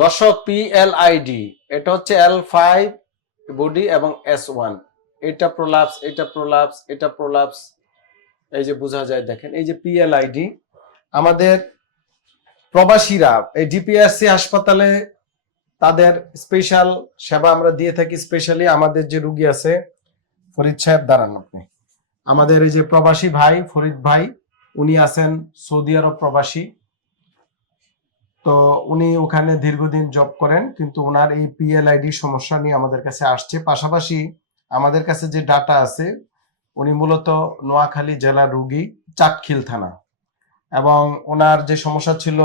দর্শক পিএলআইডি এটা হচ্ছে এল ফাইভ বডি এবং এস ওয়ান এটা প্রোলাপস এটা প্রোলাপস এটা প্রোলাপস এই যে বোঝা যায়, দেখেন, এই যে পিএলআইডি আমাদের প্রবাসীরা এই ডিপিআরসি হাসপাতালে তাদের স্পেশাল সেবা আমরা দিয়ে থাকি স্পেশালি আমাদের যে রুগী আছে, ফরিদ সাহেব, দাঁড়ান আপনি। আমাদের এই যে প্রবাসী ভাই, ফরিদ ভাই, উনি আছেন সৌদি আরব প্রবাসী। তো উনি ওখানে দীর্ঘদিন জব করেন, কিন্তু ওনার এই পিএলআইডি সমস্যা নিয়ে আমাদের কাছে আসছে। পাশাপাশি আমাদের কাছে যে ডাটা আছে, উনি মূলত নোয়াখালী জেলার রুগী চাটখিল থানা। এবং ওনার যে সমস্যা ছিল,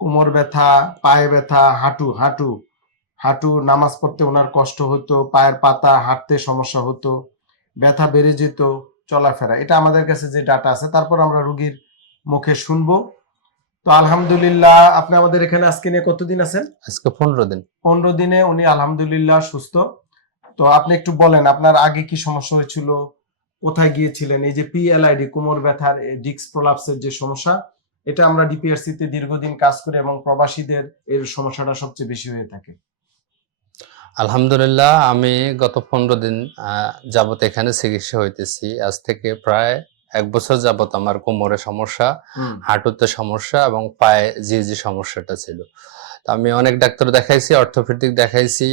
কোমর ব্যথা, পায়ে ব্যথা, হাঁটু হাঁটু হাঁটু নামাজ পড়তে ওনার কষ্ট হতো, পায়ের পাতা হাঁটতে সমস্যা হতো, ব্যথা বেড়ে যেত, চলাফেরা। এটা আমাদের কাছে যে ডাটা আছে, তারপর আমরা রুগীর মুখে শুনব। তো আলহামদুলিল্লাহ আপনি আমাদের এখানে আজকে নিয়ে কতদিন আছেন? আজকে পনেরো দিন। পনেরো দিনে উনি আলহামদুলিল্লাহ সুস্থ। তো আপনি একটু বলেন আপনার আগে কি সমস্যা হয়েছিল? কোথায় গিয়েছিলেন? এই যে পিএলআইডি কোমর ব্যথার ডিক্স প্রলাপসের যে সমস্যা এটা আমরা ডিপিআরসি তে দীর্ঘদিন কাজ করি এবং প্রবাসীদের এর সমস্যাটা সবচেয়ে বেশি হয়ে থাকে। আলহামদুলিল্লাহ আমি গত পনেরো দিন আহ, যাবত এখানে চিকিৎসা হইতেছি। আজ থেকে প্রায় এক বছর যাবত আমার কোমরে সমস্যা হাঁটুতে সমস্যা এবং পায়ে যে যে সমস্যাটা ছিল। তো আমি অনেক ডাক্তার দেখাইছি অর্থোপেডিক দেখাইছি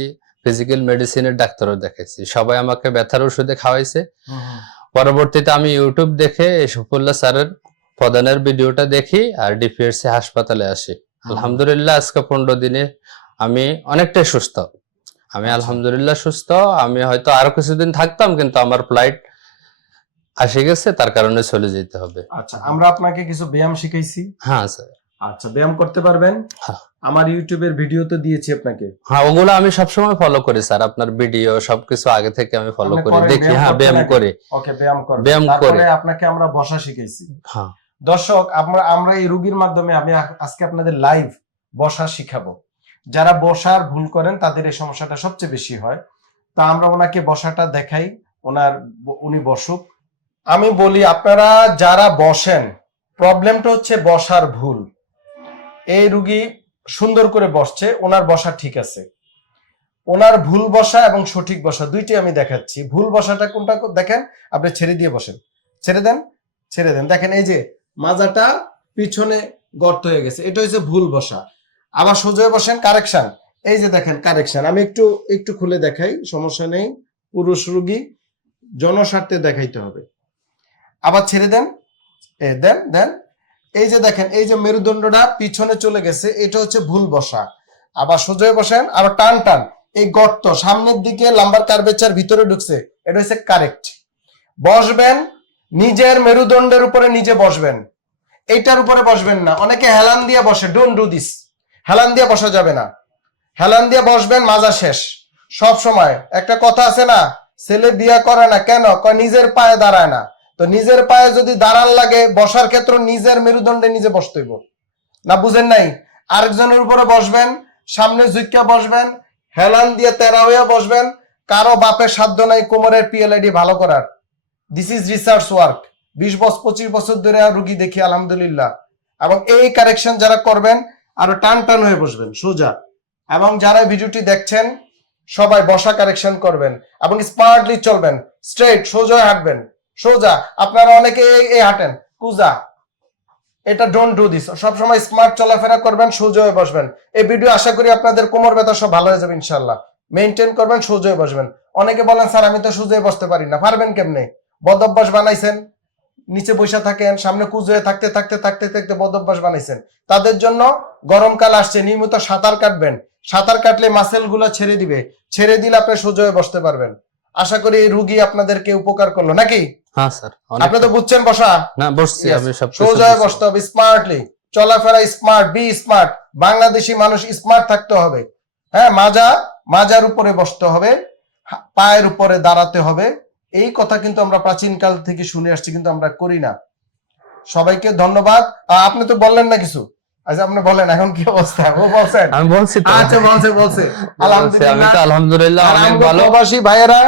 ফিজিক্যাল মেডিসিনের ডাক্তারও দেখাইছি। সবাই আমাকে ব্যথার ওষুধে খাওয়াইছে। পরবর্তীতে আমি ইউটিউব দেখে এই সফুল্লাহ স্যারের প্রদানের ভিডিওটা দেখি আর ডিপিএসসি হাসপাতালে আসি। আলহামদুলিল্লাহ আজকে পনেরো দিনে আমি অনেকটাই সুস্থ। আমি আচ্ছা। আলহামদুলিল্লাহ সুস্থ। আমি হয়তো আরও কিছুদিন থাকতাম কিন্তু আমার ফ্লাইট আসে গেছে তার কারণে চলে যেতে হবে। আচ্ছা আমরা আপনাকে কিছু ব্যায়াম শিখাইছি। হ্যাঁ স্যার। আচ্ছা ব্যায়াম করতে পারবেন? হ্যাঁ। আমার ইউটিউবের ভিডিও তো দিয়েছি আপনাকে। হ্যাঁ ওগুলো আমি সবসময় ফলো করি স্যার। আপনার ভিডিও সবকিছু আগে থেকে আমি ফলো করি। দেখি হ্যাঁ ব্যায়াম? করি। ওকে ব্যায়াম করবেন ব্যায়াম করে। আপনাকে আমরা বসা শিখাইছি। হ্যাঁ। দর্শক আমরা আমরা এই রুগীর মাধ্যমে আমি আজকে আপনাদের লাইভ বসা শিখাবো। যারা বসার ভুল করেন তাদের এই সমস্যাটা সবচেয়ে বেশি হয়। তা আমরা ওনাকে বসাটা দেখাই। ওনার উনি বসুক। আমি বলি, আপনারা যারা বসেন, প্রবলেমটা হচ্ছে বসার ভুল। এই রুগী সুন্দর করে বসছে, ওনার বসা ঠিক আছে। ওনার ভুল বসা এবং সঠিক বসা দুইটি আমি দেখাচ্ছি। ভুল বসাটা কোনটা দেখেন, আপনি ছেড়ে দিয়ে বসেন। ছেড়ে দেন ছেড়ে দেন। দেখেন, এই যে মাজাটা পিছনে গর্ত হয়ে গেছে। এটা হচ্ছে ভুল বসা। আবার সোজা বসেন, কারেকশন। এই যে দেখেন, কারেকশন। আমি একটু একটু খুলে দেখাই, সমস্যা নেই। পুরুষ রুগী, জনস্বার্থে দেখাইতে হবে। আবার ছেড়ে দেন। দেন দেন। এই যে দেখেন, এই যে মেরুদণ্ডটা পিছনে চলে গেছে, এটা হচ্ছে ভুল বসা। আবার সোজা বসেন, আবার টান টান। এই গর্ত সামনের দিকে লাম্বার কার্ভেচার ভিতরে ঢুকছে, এটা হচ্ছে কারেক্ট বসবেন, নিজের মেরুদণ্ডের উপরে নিজে বসবেন। এইটার উপরে বসবেন না। অনেকে হেলান দিয়ে বসে ডোন্ট ডু দিস হেলান দিয়ে বসা যাবে না। হেলান দিয়ে বসবেন, মাজা শেষ। সব সময় একটা কথা আছে না, ছেলে বিয়ে করে না কেন? নিজের পায়ে দাঁড়ায় না। তো নিজের পায়ে যদি দাঁড়ান লাগে, বসার ক্ষেত্রে নিজের মেরুদণ্ডে নিজে বসতে হইব। না, বুঝেন নাই? আরেকজনের উপরে বসবেন, সামনে ঝুঁকা বসবেন, হেলান দিয়ে তেরা হইয়া বসবেন, কারও বাপের সাধ্য নাই কোমরের পিএলআইডি ভালো করার। দিস ইজ রিসার্চ ওয়ার্ক বিশ বছর, পঁচিশ বছর ধরে রুগী দেখি, আলহামদুলিল্লাহ। এবং এই কারেকশন যারা করবেন, আরও টান টান হয়ে বসবেন, সোজা। এবং যারা ভিডিওটি দেখছেন, সবাই বসা কারেকশন করবেন এবং স্মার্টলি চলবেন স্ট্রেট সোজা হাঁটবেন। সোজা, আপনারা অনেকে এই- হাঁটেন। কুজা, এটা ডোন্ট ডু দিস সবসময় স্মার্ট চলাফেরা করবেন সোজা হয়ে বসবেন। এই ভিডিও আশা করি আপনাদের কোমর ব্যথা সব ভালো হয়ে যাবে, ইনশাল্লাহ। মেনটেন করবেন সোজা হয়ে বসবেন। অনেকে বলেন, স্যার, আমি তো সোজা হয়ে বসতে পারি না। পারবেন কেমনে? বদভ্যাস বানাইছেন, নিচে বসে থাকেন, সামনে কুজ হয়ে থাকতে থাকতে থাকতে থাকতে বদভ্যাস বানাইছেন। তাদের জন্য গরমকাল আসছে, নিয়মিত সাঁতার কাটবেন। সাঁতার কাটলে মাসেলগুলো ছেড়ে দিবে। ছেড়ে দিলে আপনি সোজা হয়ে বসতে পারবেন। আশা করি এই রুগী আপনাদেরকে উপকার করল। নাকি? হ্যাঁ স্যার আপনি তো বুঝছেন বসা? না বসছি. আমি সব সোজা বসতে হবে স্মার্টলি চলাফেরা স্মার্ট বি স্মার্ট বাংলাদেশি মানুষ স্মার্ট থাকতে হবে। হ্যাঁ মাজা মাজার উপরে বসতে হবে পায়ের উপরে দাঁড়াতে হবে। এই কথা কিন্তু আমরা প্রাচীন কাল থেকে শুনে আসছি কিন্তু আমরা করি না। সবাইকে ধন্যবাদ। আপনি তো বললেন না কিছু। আচ্ছা আপনি বলেন এখন কি অবস্থা? ও বলছেন। আমি বলছি আচ্ছা বলছে বলছে। তো আলহামদুলিল্লাহ। অনেক ভালো। ভাইয়েরা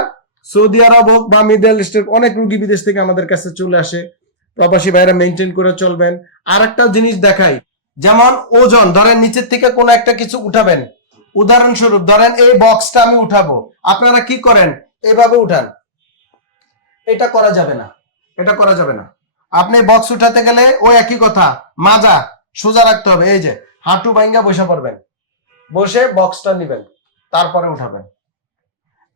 সৌদি আরব হোক বা মিডল ইস্টের অনেক রুগী বিদেশ থেকে আমাদের কাছে চলে আসে। প্রবাসী ভাইয়েরা মেনটেন করে চলবেন। আর একটা জিনিস দেখাই, যেমন ওজন, ধরেন নিচের থেকে কোনো একটা কিছু উঠাবেন। উদাহরণস্বরূপ, ধরেন এই বক্সটা আমি উঠাবো। আপনারা কি করেন? এইভাবে উঠান। এটা করা যাবে না। এটা করা যাবে না। আপনি বক্স উঠাতে গেলে ওই একই কথা, মাজা, সোজা রাখতে হবে। এই যে, হাঁটু ভাঙ্গা বসে পড়বেন। বসে বক্সটা নিবেন। তারপরে উঠাবেন।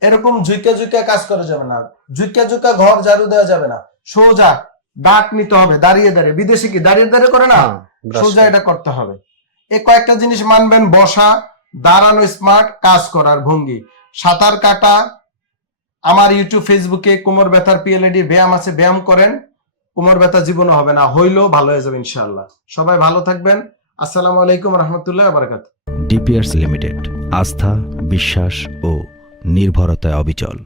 এরকম ঝুঁকে ঝুঁকে কাজ করা যাবে না। ঝুঁকে ঝুঁকে ঘর ঝাড়ু দেওয়া যাবে না। সোজা দাঁত নিতে হবে দাঁড়িয়ে দাঁড়িয়ে। বিদেশি কি? দাঁড়িয়ে দাঁড়িয়ে করে না? হ্যাঁ, সোজা এটা করতে হবে। এই কয়েকটা জিনিস মানবেন বসা দাঁড়ানো স্মার্ট কাজ করার ভঙ্গি। সাঁতার কাটা আমার ইউটিউব ফেসবুকে কোমর ব্যথার পিএলএডি ব্যায়াম আছে ব্যায়াম করেন। কোমর ব্যথা জীবনও হবে না হইলেও ভালো হয়ে যাবে ইনশাআল্লাহ। সবাই ভালো থাকবেন। আসসালামু আলাইকুম রহমতুল্লাহ বারাকাত ডিপিআরস লিমিটেড আস্থা বিশ্বাস ও নির্ভরতায় অবিচল।